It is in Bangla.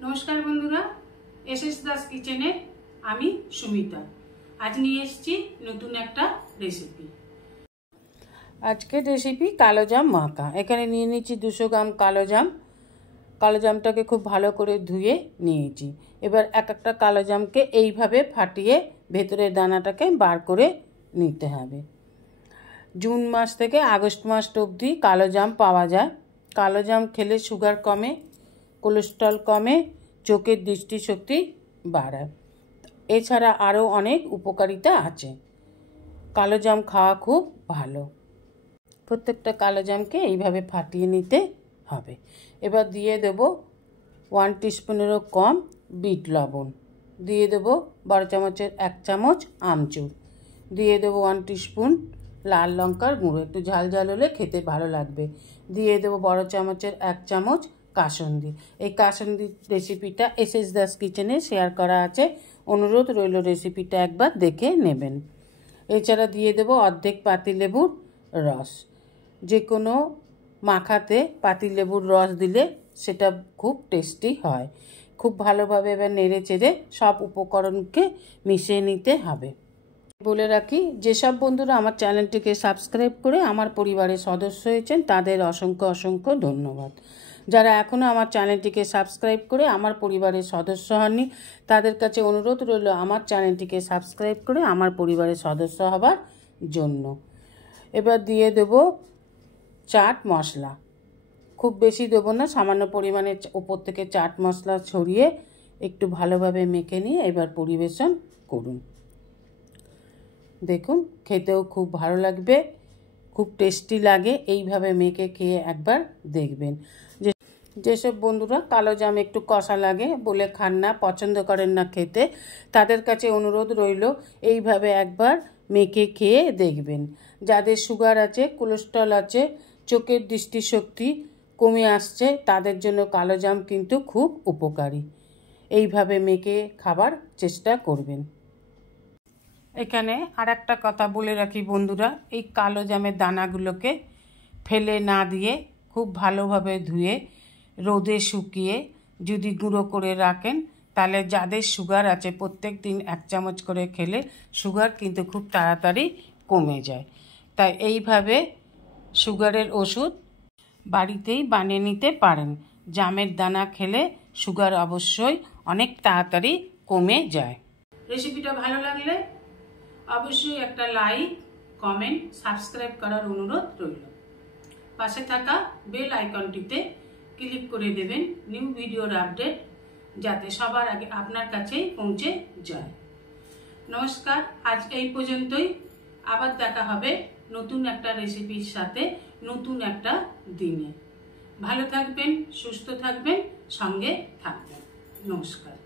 नमस्कार बंधुरा एसएस दास किचेने आमी सुमिता आज निये एसेछि नतून एकटा रेसिपि। आजकेर रेसिपि कालो जाम माखा। एखाने निये निয়েছি 200 ग्राम कालो जाम। कालो जामटाके खूब भालो करे धुए निয়েছি। एबार एक एकटा कालो जामके এইভাবে फाटिয়ে ভেতরের দানাটাকে বার করে নিতে হবে। জুন মাস থেকে আগস্ট মাস অবধি কালো জাম পাওয়া যায়। কালো জাম খেলে সুগার কমে, কোলেস্ট্রল কমে, চোখের দৃষ্টিশক্তি বাড়ায়। এছাড়া আরও অনেক উপকারিতা আছে। কালো জাম খাওয়া খুব ভালো। প্রত্যেকটা কালো জামকে এইভাবে ফাটিয়ে নিতে হবে। এবার দিয়ে দেব 1 টিস্পুনেরও কম বিট লবণ, দিয়ে দেব বড় চামচের 1 চামচ আমচুর, দিয়ে দেব 1 টিস্পুন লাল লঙ্কার গুঁড়ো, একটু ঝাল ঝাল হলে খেতে ভালো লাগবে। দিয়ে দেব বড় চামচের 1 চামচ কাসুন্দি। এই কাসুন্দি রেসিপিটা এসএস দাস কিচেনে শেয়ার করা আছে, অনুরোধ রইল রেসিপিটা একবার দেখে নেবেন। এছাড়া দিয়ে দেব অর্ধেক পাতিলেবুর রস। যে কোনো মাখাতে পাতিলেবুর রস দিলে সেটা খুব টেস্টি হয়। খুব ভালোভাবে এবার নেড়ে চেড়ে সব উপকরণকে মিশিয়ে নিতে হবে। বলে রাখি, যেসব বন্ধুরা আমার চ্যানেলটিকে সাবস্ক্রাইব করে আমার পরিবারের সদস্য হয়েছেন তাদের অসংখ্য অসংখ্য ধন্যবাদ। যারা এখনও আমার চ্যানেলটিকে সাবস্ক্রাইব করে আমার পরিবারের সদস্য হননি তাদের কাছে অনুরোধ রইল আমার চ্যানেলটিকে সাবস্ক্রাইব করে আমার পরিবারের সদস্য হবার জন্য। এবার দিয়ে দেব চাট মশলা। খুব বেশি দেবো না, সামান্য পরিমাণে উপর থেকে চাট মশলা ছড়িয়ে একটু ভালোভাবে মেখে নিয়ে এবার পরিবেশন করুন। দেখুন খেতেও খুব ভালো লাগবে, খুব টেস্টি লাগে। এইভাবে মেখে খেয়ে একবার দেখবেন। যেসব বন্ধুরা কালো জাম একটু কষা লাগে বলে খান না, পছন্দ করেন না খেতে, তাদের কাছে অনুরোধ রইল এইভাবে একবার মেখে খেয়ে দেখবেন। যাদের সুগার আছে, কোলেস্ট্রল আছে, চোখের দৃষ্টিশক্তি কমে আসছে তাদের জন্য কালো জাম কিন্তু খুব উপকারী। এইভাবে মেখে খাবার চেষ্টা করবেন। এখানে আর একটা কথা বলে রাখি বন্ধুরা, এই কালো জামের দানাগুলোকে ফেলে না দিয়ে খুব ভালোভাবে ধুয়ে রোদে শুকিয়ে যদি গুঁড়ো করে রাখেন তাহলে যাদের সুগার আছে প্রত্যেক দিন 1 চামচ করে খেলে সুগার কিন্তু খুব তাড়াতাড়ি কমে যায়। তাই এইভাবে সুগারের ওষুধ বাড়িতেই বানিয়ে নিতে পারেন। জামের দানা খেলে সুগার অবশ্যই অনেক তাড়াতাড়ি কমে যায়। রেসিপিটা ভালো লাগলে অবশ্যই একটা লাইক, কমেন্ট, সাবস্ক্রাইব করার অনুরোধ রইল। পাশে থাকা বেল আইকনটিতে ক্লিক করে দেবেন নিউ ভিডিওর আপডেট যাতে সবার আগে আপনার কাছেই পৌঁছে যায়। নমস্কার, আজ এই পর্যন্তই। আবার দেখা হবে নতুন একটা রেসিপির সাথে নতুন একটা দিনে। ভালো থাকবেন, সুস্থ থাকবেন, সঙ্গে থাকবেন। নমস্কার।